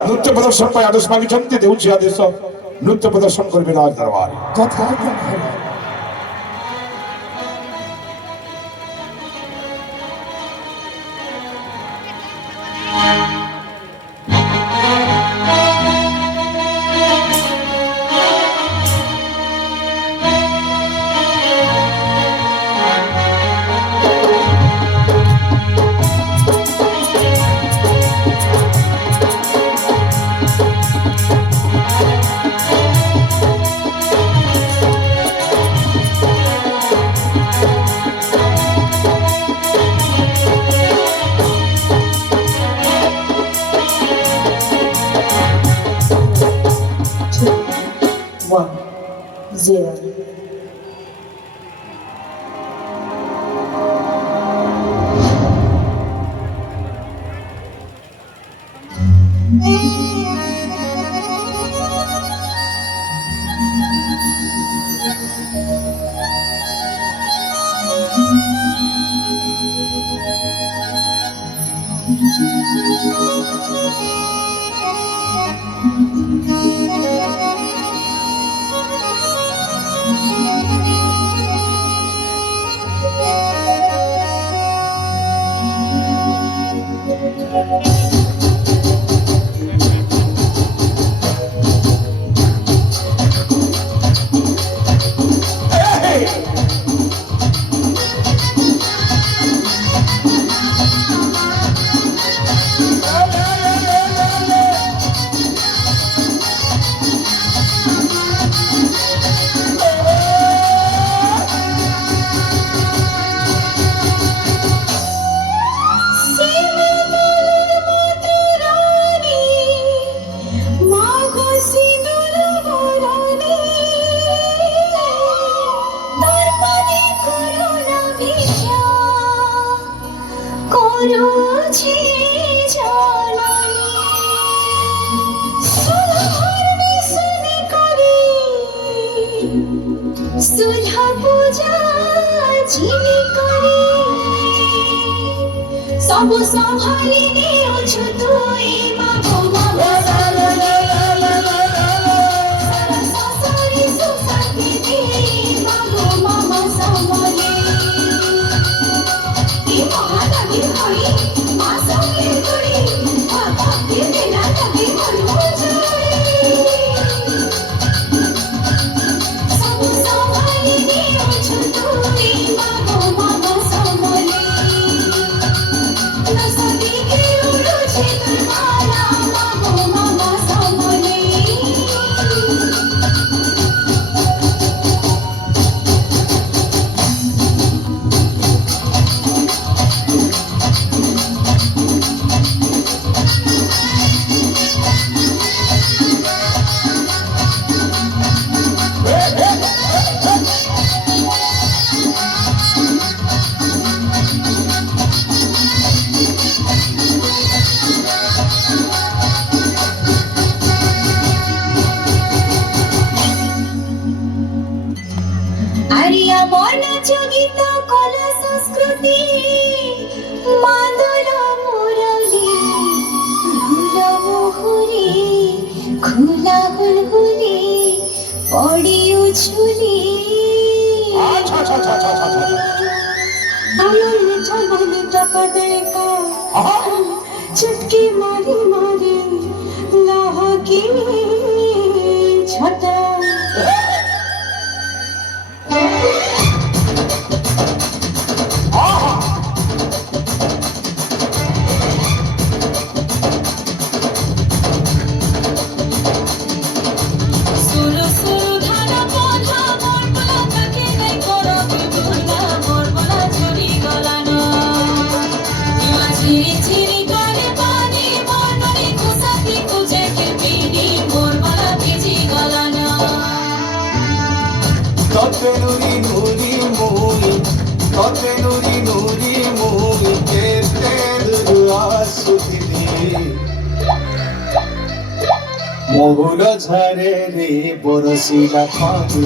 नृत्य प्रदर्शन पर आदेश मागिଛନ୍ତି देउछि आदेश नृत्य प्रदर्शन करबे राज दरबार कथा One, zero. सुलह पूजा जिनी करे सब संभाली ने ओछु तुई मागो मागो ससुरी सुसाके दे मागो मामा समले ई महानदी होई मासो के गुड़ी बाबा के देना नदी मन जोड़ी आरिया बना जोगित कला संस्कृति मादल मुरली भूल मुहुरी खुला बुलबुली पड़ी उछुली मिठा बोले टपा का चुटकी मारी मारी लाह की छटा মহুর ঝরে রে বরসিলা পানি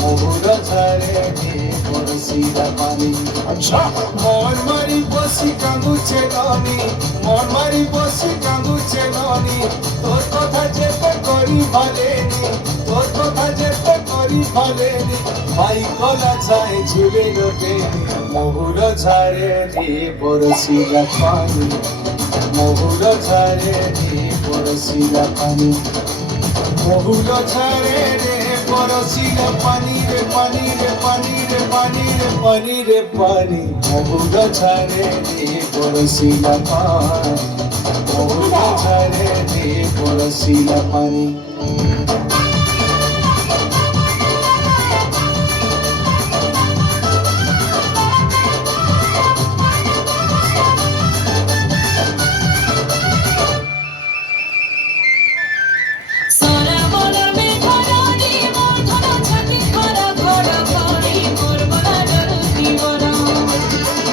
মহুর ঝরে রে বরসিলা পানি अच्छा মন মারি বসি কাঁদুছে নানি মন মারি বসি কাঁদুছে নানি ফলেনি ভাই কলা যায় ঝুলে রোপে মহুর ঝাড়ে রে বরসিলা পানি মহুর ঝাড়ে রে বরসিলা পানি মহুর ঝাড়ে রে বরসিলা পানি রে পানি রে পানি রে পানি রে পানি রে পানি মহুর ঝাড়ে রে বরসিলা পানি মহুর ঝাড়ে রে বরসিলা পানি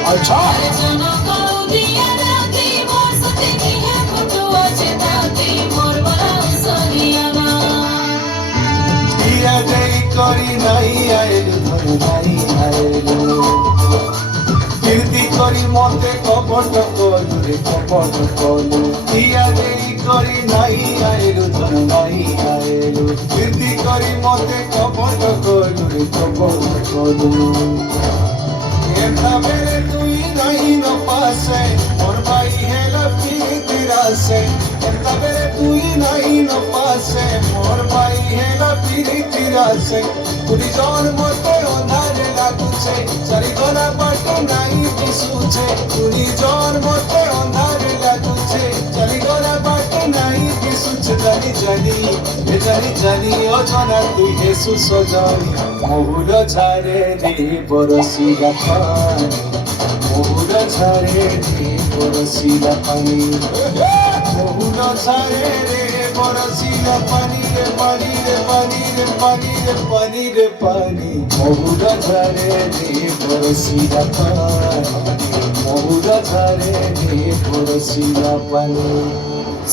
আচ্ছা দিয়া যাই করি নাই আইলু ধরে নাই আইলু কীর্তি করি মতে কপট কলু রে কপট কলু দিয়া যাই করি নাই আইলু ধরে নাই আইলু কীর্তি করি মতে কপট কলু রে কপট কলু এমনা বেড়ে তুই নাই ন পাশে মোর ভাই হেলা প্রীতির আসে এমনা বেড়ে তুই নাই ন পাশে মোর ভাই হেলা প্রীতির আসে তুই জন্মতে অন্ধারে লাগুছে চারিগোনা বাটে নাই দিশুছে তুই জন্মতে অন্ধারে লাগুছে চারিগোনা বাটে নাই দিশুছে জানি জানি এ জানি জানি অজানা তুই হেসু সজানি মহুর ঝাড়ে রে বরসিলা পানি মহুর ঝাড়ে রে বরসিলা পানি মহুর ঝাড়ে রে বরসিলা পানি রে পানি রে পানি রে পানি রে পানি রে পানি মহুর ঝাড়ে রে বরসিলা পানি মহুর ঝাড়ে রে বরসিলা পানি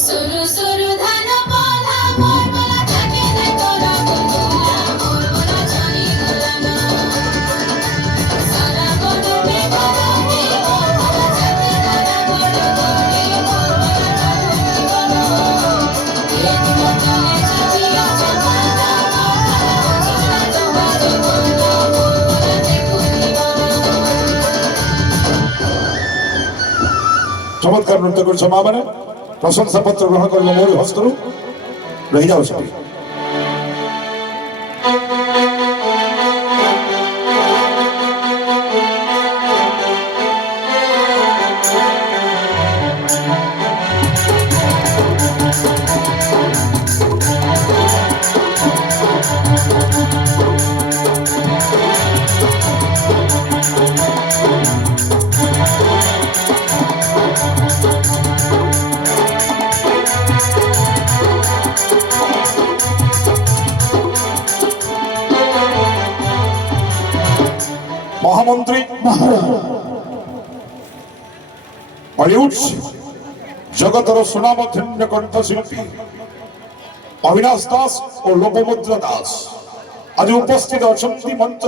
সুরু সুরু ধান বাঁধা মোর গলা থাকে না তোরা গুলা মোর গলা জানি গলা না সারা বনবে বনবে মোর গলা থাকে না গড় গড়ি মোর গলা জানি গলা এ দিন চলে যাবিয়া চলা মোর গলা দেখুনি গলা চমৎকার নৃত্য করছো মা মানে প্রশংসা পত্র গ্রহণ করবো মৌরি হস্তরু রয়ে যাও সেটি মহামন্ত্রী বলিউড জগতর সুনামধন্য কণ্ঠশিল্পী অবিনাশ দাস ও লোপমুদ্রা দাস আজ উপস্থিত অଛନ୍ତି মঞ্চ